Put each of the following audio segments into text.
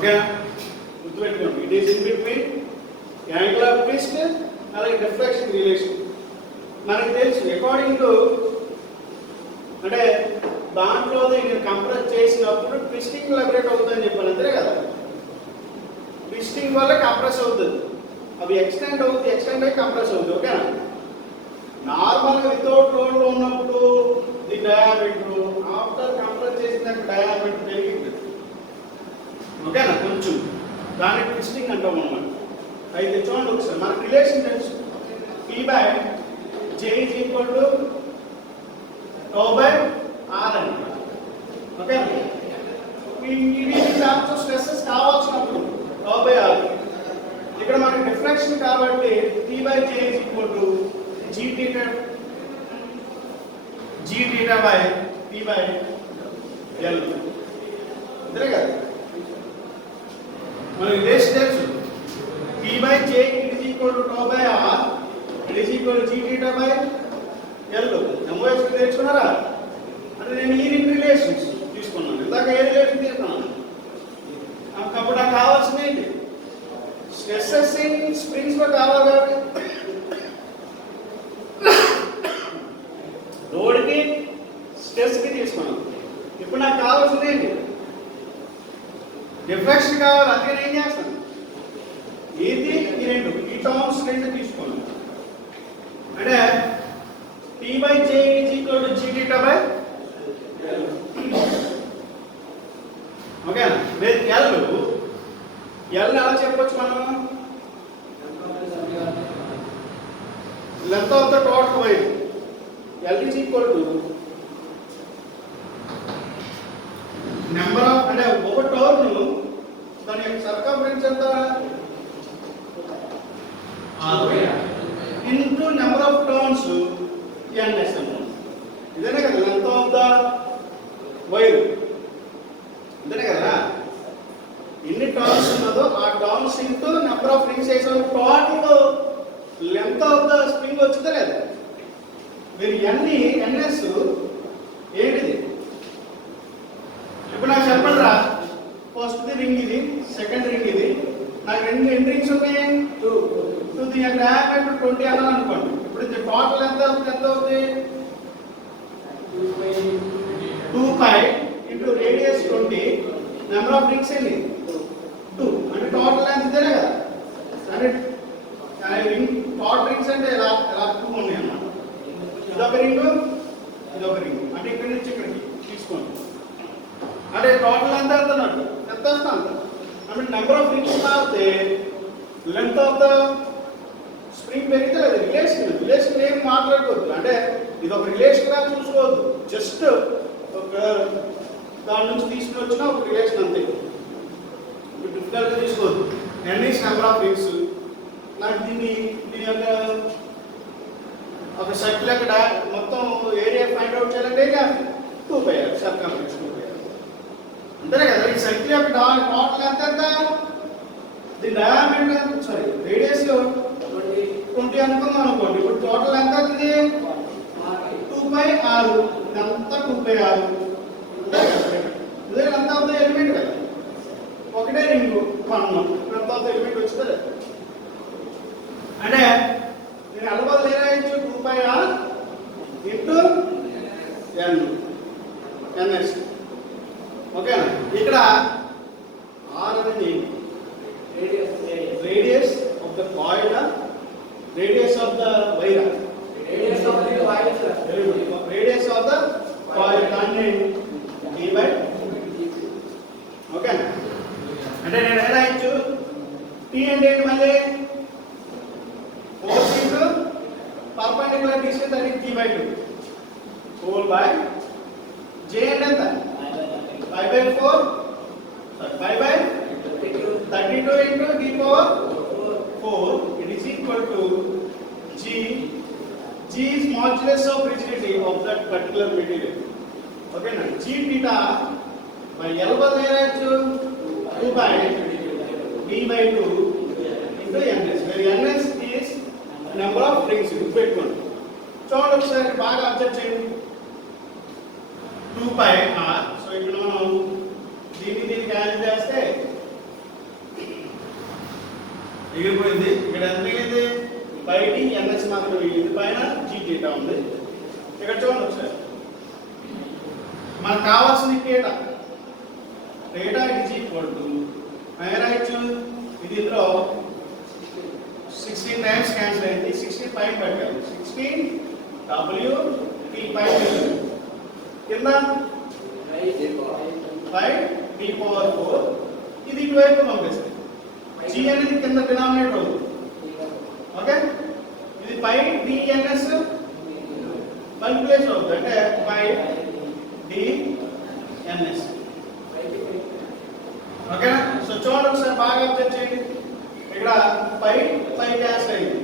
Okay, గుర్తుపెట్టుకోండి. It is in between angle of twist అలాగే deflection relation. మనకు తెలుసు అకార్డింగ్ టు అంటే దాంట్లో నేను కంప్రెస్ చేసినప్పుడు ట్విస్టింగ్ లైబ్రేట్ అవుతుందని చెప్పాను, అంతే కదా. ట్విస్టింగ్ వల్ల కంప్రెస్ అవుతుంది, అవి ఎక్స్టెండ్ అయ్యి కంప్రెస్ అవుతుంది. ఓకేనా. నార్మల్గా వితౌట్ లోడ్లో ఉన్నప్పుడు ది డయామీటర్ ఆఫ్టర్ కంప్రెస్ చేసిన డయామీటర్ పెరిగింది. ఓకేనా, కొంచెం దాన్ని ట్విస్టింగ్ అంటాం అన్నమాట. అయితే చూడండి ఒకసారి మనకు రిలేషన్ తెలుసు, P by J is equal to tau by R అని. ఓకేనా, ఇవి దాంట్లో స్ట్రెస్సెస్ కావాల్సినప్పుడు టౌ బై R. ఇక్కడ మనకి డిఫ్లెక్షన్ కాబట్టి P by J is equal to G theta by P by L. అంతే కదా. మనకి రిలేషన్ తెలుసు, P by J is equal to tau by R is equal to G theta by L. MOs తెలుసుకున్నారా అంటే నేను ఈ రెండు రిలేషన్స్ తీసుకున్నాను, ఇందాక ఏ రిలేషన్ తీసుకున్నాను. అప్పుడు నాకు కావాల్సింది ఏంటి, స్ట్రెస్సెస్ ఇన్ స్ప్రింగ్స్ లో కావాలి కాబట్టి లోడ్కి స్ట్రెస్కి తీసుకున్నాను. ఇప్పుడు నాకు కావాల్సింది ఏంటి, డిఫ్లెక్షన్ కావాలి. అందుకే నేను ఏం చేస్తాను, ఇది ఈ రెండు ఈ టర్మ్స్ రెండు తీసుకున్నాను. అంటే P by J is equal to G theta by L. ఓకేనా. L ఎలా చెప్పొచ్చు మనం, length of the total wire. L is equal to number of అంటే ఒక టర్న్ దాని యొక్క సర్కంఫరెన్స్ ఎంత into number of turns ns అన్నమాట. ఇదేనే కదా లెంత్ ఆఫ్ ద వైర్, ఇదేనే కదా. ఎన్ని టర్న్స్ ఉన్నదో ఆ turns into number of rings వేసాం, total length of the spring వచ్చిందా లేదా. మీరు ns ఏంటిది ఇప్పుడు నాకు చెప్పండి రా. ఫస్ట్ రింగ్ ఇది, సెకండ్ రింగ్ ఇది, నాకు ఎన్ని రింగ్స్ ఉన్నాయి, 2. దీని డయామీటర్ 20 అన్నాను అనుకోండి. ఇప్పుడు ఇది టోటల్ ఎంత అవుతుంది, 2π into radius 20, number of rings ఎన్ని 2, అంటే టోటల్ లెంత్ ఇదేనే కదా. అంటే రింగ్ టోటల్ రింగ్స్ అంటే ఇలా 2 ఉన్నాయి అన్నమాట. ఇదొక రింగ్, ఇదొక రింగ్, అంటే ఇక్కడి నుంచి ఇక్కడికి తీసుకోండి. అంటే టోటల్ ఎంత అవుతున్నట్టు ఎంత వస్తుంది అంటే నెంబర్ ఆఫ్ రింగ్స్ మారితే లెంత్ ఆఫ్ ద స్ప్రింగ్ పెరిగితే లేదు. రిలేషన్ ఏం మాట్లాడుకోవద్దు, అంటే ఇది ఒక రిలేషన్ లా చూసుకోవద్దు, జస్ట్ ఒక దాని నుంచి తీసుకుని వచ్చిన ఒక రిలేషన్ అంతే. డిఫికల్ట్గా తీసుకోవద్దు. n is number of rings. నాకు దీని యొక్క ఒక సర్కిల్ అక్కడ మొత్తం ఏరియా ఫైండ్ అవుట్ చేయాలంటే 2π సర్కంఫరెన్స్ 2π అంతేనే కదా. ఈ సర్కిల్ యొక్క టోటల్ ఎంత, ది డయామీటర్ సారీ రేడియస్ 20 అనుకుందాం అనుకోండి. ఇప్పుడు టోటల్ ఎంత అవుతుంది, 2πr. ఇదంతా 2πr. ఇదే ఎంత అవుతుంది ఎలిమెంట్ కదా, ఒకటే రింగ్ 1. ఎంత అవుతుంది ఎలిమెంట్ వచ్చిందా. అంటే నేను అలవాటు లేరాయచ్చు 2πr ఇంటూ ns. ఓకేనా. ఇక్కడ r అనేది radius of the coil, radius of the wire, radius of the coil దాన్ని d బై. ఓకేనా. అంటే నేను ఎలా ఇచ్చు t అంటే ఏంటి, మళ్ళీ ఫోర్స్ ఇంటూ పర్పెండిక్యులర్ డిస్టెన్స్ అంటే t/2 హోల్ బై j అంటే ఎంత 5/4 5/32 into d power 4. It is equal to g. G is modulus of rigidity of that particular material. Okay na. G theta by L by 2 by d by 2 into ns, where ns is number of rings. గుర్తుపెట్టుకోండి. చూడండి ఒకసారి బాగా observe చేయండి. 2πr. So ఇక్కడ మనం దీన్ని cancel చేస్తే ns మాత్రమే ఇది పైన g θ ఉంది. ఇక్కడ చూడండి ఒకసారి మనకు కావాల్సిన θ is equal to మైరాయిచ్చు ఇది ఇందులో 16 టైమ్స్ క్యాన్సిల్ అయింది. 16 పైన పెట్టాలి. 16 w t పైన కింద 5 d పవర్ 4 ఇది ఇటువైపు పంపిస్తుంది. g అనేది కింద డినామినేటర్ అవుతుంది. ఓకే, ఇది 5 dns మల్టిప్లికేషన్ అవుతుంది. అంటే 5 dns. ఓకేనా? సో చూడండి ఒకసారి బాగా అబ్జర్వ్ చేయండి. ఇక్కడ 5 క్యాన్సిల్ అయింది.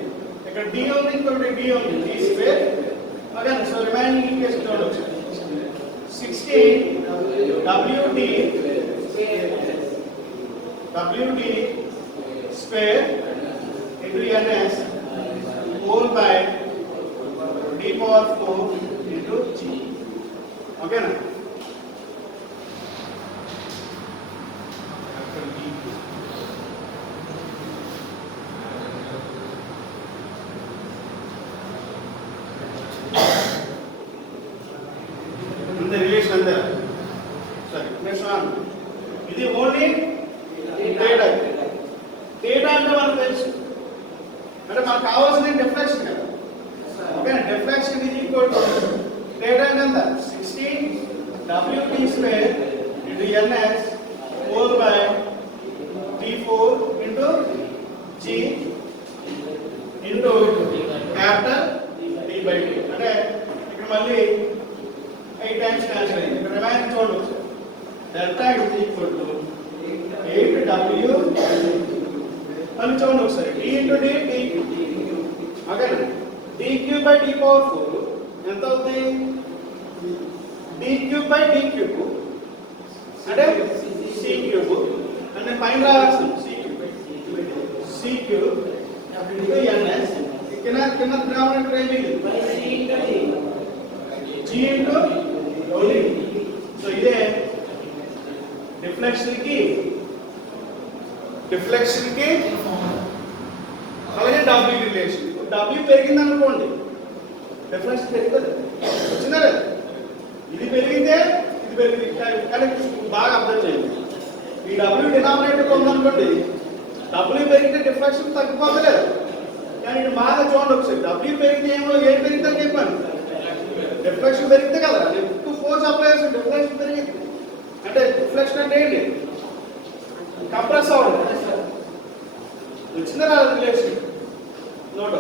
ఇక్కడ d ఉంది, ఇంకొకటి d ఉంది, d స్క్వేర్. ఓకేనా? సో రిమైనింగ్ ఈక్వేషన్ చూడండి ఒకసారి 16 wd square into ns whole by d power 4 into g. ఓకేనా? రిలేషన్ అంతే. సరే, నెక్స్ట్ వన్. ఇది ఓన్లీ డేటా. డేటా అంటే మనకు తెలుసు, అంటే మనకు కావాల్సిన డిఫ్లెక్షన్ కదా. ఓకే, డిఫ్లెక్షన్ ఇది ఈక్వల్ టు డేటా అంటే ఎంత 16 wt square into ns whole by d4 into g into capital d by d. అంటే ఇక్కడ మళ్ళీ 8 టైమ్స్ క్యాన్సిల్ అయింది. ఇక్కడ రిమైనింగ్ చూడండి. Delta is equal to 8w మళ్ళీ చూడండి ఒకసారి d into d okay, d cube by d power 4 ఎంత అవుతుంది? d cube by d cube అంటే c క్యూబ్ అంటే పైన రావాల్సింది c క్యూబ్ into ns కింద డినామినేటర్ ఏమిటి? g into d. సో ఇదే డిఫ్లెక్షన్ కి అలాగే w రిలేషన్. w పెరిగింది అనుకోండి, డిఫ్లెక్షన్ పెరుగుతుంది. వచ్చిందా లేదా? ఇది పెరిగితే ఇది పెరిగింది. కానీ బాగా అర్థం చేయండి, ఈ w డినామినేటర్ ఉందనుకోండి, w పెరిగితే డిఫ్లెక్షన్ తగ్గిపోతలేదు. కానీ ఇది బాగా చూడండి ఒకసారి, w పెరిగితే ఏం పెరుగుతుందని చెప్పాను, డిఫ్లెక్షన్ పెరిగితే కదా. ఎక్కువ ఫోర్స్ అప్లై చేస్తే డిఫ్లెక్షన్ పెరిగింది. అంటే డిఫ్లెక్షన్ అంటే ఏంటి? కంప్రెస్ అవ్వడం. వచ్చిందా రిలేషన్? నోట్.